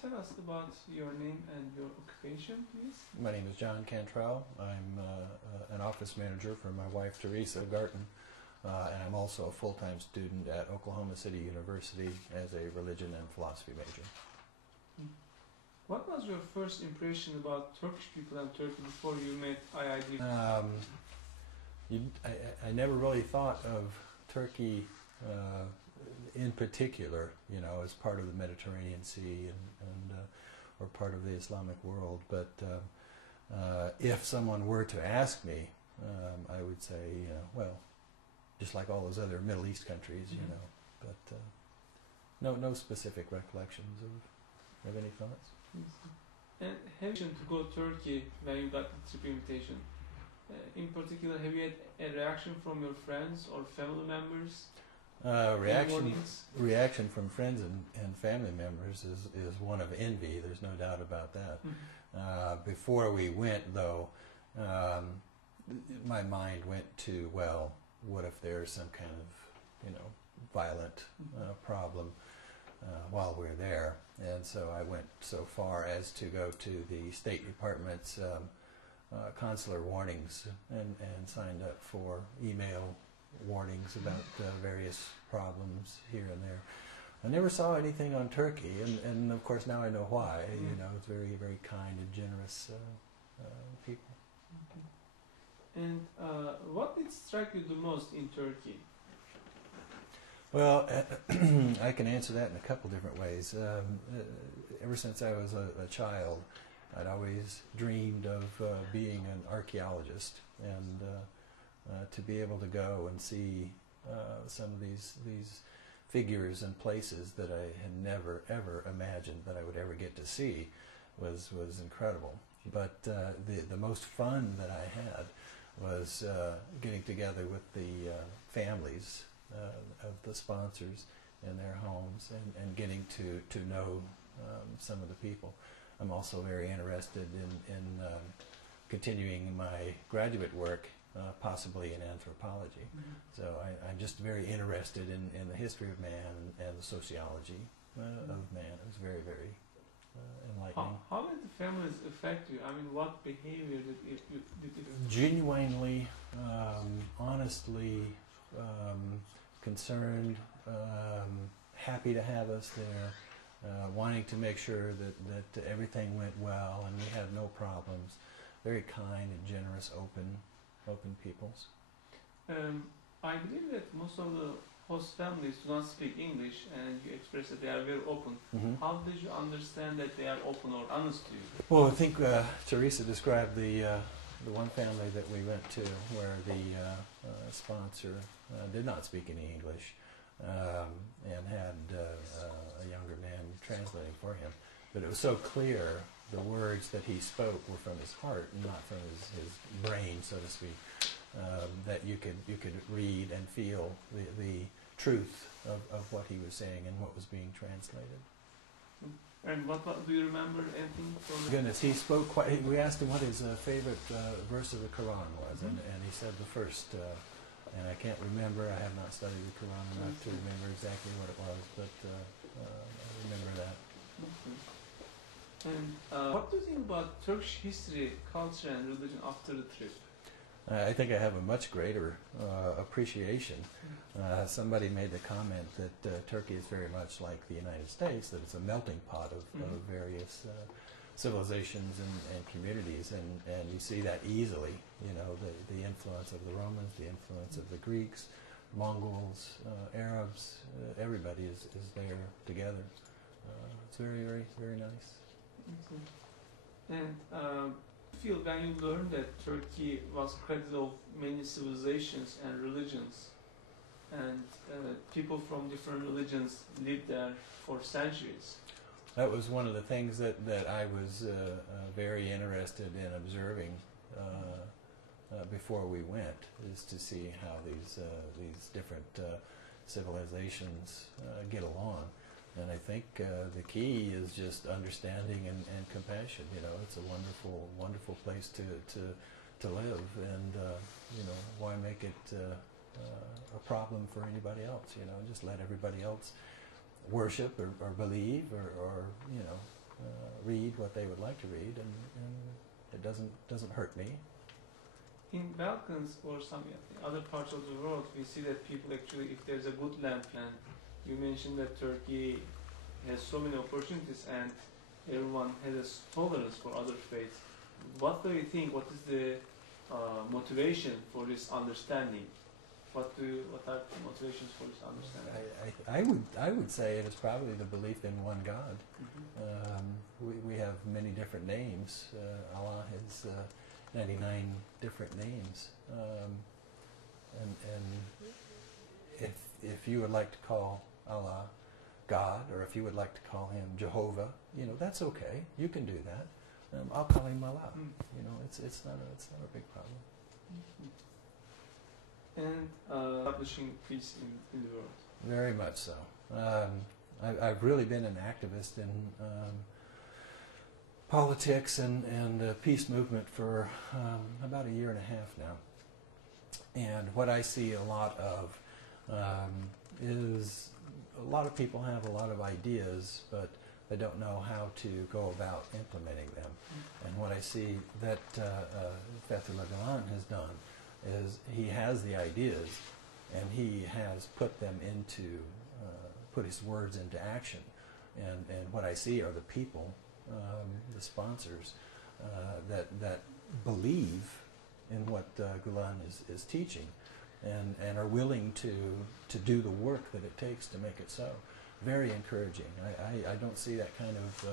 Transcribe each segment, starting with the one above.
tell us about your name and your occupation, please? My name is Jon Cantrell. I'm an office manager for my wife, Teresa Garten, and I'm also a full-time student at Oklahoma City University as a religion and philosophy major. What was your first impression about Turkish people and Turkey before you met IID? I never really thought of Turkey in particular, you know, as part of the Mediterranean Sea or part of the Islamic world. But if someone were to ask me, I would say, well, just like all those other Middle East countries, you know. But no specific recollections of any thoughts. And have you to go to Turkey when you got the trip invitation? In particular, have you had a reaction from your friends or family members? Reaction from friends and family members is one of envy. There's no doubt about that. Before we went, though, my mind went to, well, what if there's some kind of, you know, violent problem while we're there? And so I went so far as to go to the State Department's consular warnings and signed up for email warnings about various problems here and there. I never saw anything on Turkey, and of course now I know why. You know, it's very, very kind and generous people. And what did strike you the most in Turkey? Well, I can answer that in a couple different ways. Ever since I was a child, I'd always dreamed of being an archaeologist, and to be able to go and see some of these figures and places that I had never ever imagined that I would ever get to see was incredible. But the most fun that I had was getting together with the families of the sponsors in their homes and getting to know some of the people. I'm also very interested in continuing my graduate work, possibly in anthropology. So I'm just very interested in the history of man and the sociology of man. It was very, very enlightening. How did the families affect you? I mean, what behavior did it Genuinely, honestly, concerned, happy to have us there, wanting to make sure that everything went well and we had no problems. Very kind and generous, open peoples. I believe that most of the host families do not speak English, and you express that they are very open. How did you understand that they are open or honest to you? Well, I think Teresa described the one family that we went to where the sponsor did not speak any English and had a younger man translating for him. But it was so clear the words that he spoke were from his heart and not from his brain, so to speak, that you could read and feel the truth of what he was saying and what was being translated. And what do you remember anything from it? Goodness, he spoke quite. We asked him what his favorite verse of the Quran was, and he said the first. And I can't remember. I have not studied the Quran enough to remember exactly what it was, but I remember that. And what do you think about Turkish history, culture, and religion after the trip? I think I have a much greater appreciation. Somebody made the comment that Turkey is very much like the United States, that it's a melting pot of various civilizations and communities, and you see that easily, you know, the influence of the Romans, the influence of the Greeks, Mongols, Arabs, everybody is there together. It's very, very, very nice. And feel when you learned that Turkey was cradle of many civilizations and religions, and people from different religions lived there for centuries? That was one of the things that I was very interested in observing before we went, is to see how these different civilizations get along. And I think the key is just understanding and compassion. You know, it's a wonderful, wonderful place to live, and you know, why make it a problem for anybody else? You know, just let everybody else worship or believe or you know, read what they would like to read, and it doesn't hurt me. In Balkans or some other parts of the world, we see that people actually, if there's a good land plan, you mentioned that Turkey has so many opportunities and everyone has a tolerance for other faiths. What do you think? What is the motivation for this understanding? What are the motivations for this understanding? I would say it is probably the belief in one God. We have many different names. Allah has 99 different names, and if you would like to call Allah God, or if you would like to call Him Jehovah, that's okay. You can do that. I'll call Him Allah. It's not a big problem. And establishing peace in the world. Very much so. I've really been an activist in politics and the peace movement for about a year and a half now. And what I see a lot of is a lot of people have a lot of ideas, but they don't know how to go about implementing them. And what I see that Fethullah Gulen has done is he has the ideas, and he has put his words into action. And what I see are the people, the sponsors, that believe in what Gulen is teaching, and are willing to do the work that it takes to make it so. Very encouraging. I don't see that kind of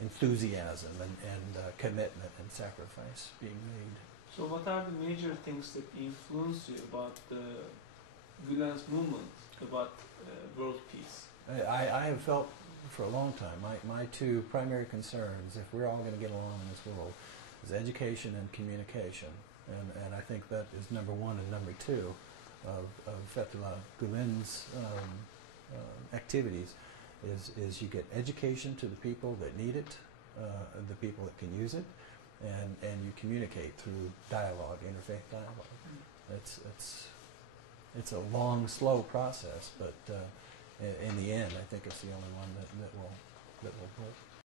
enthusiasm and commitment and sacrifice being made. So what are the major things that influence you about Gulen's movement, about world peace? I have felt for a long time, my two primary concerns, if we're all going to get along in this world, is education and communication. And I think that is number one and number two of Fethullah Gulen's activities, is you get education to the people that need it, the people that can use it, and you communicate through dialogue, interfaith dialogue. It's a long, slow process, but in the end, I think it's the only one that will work.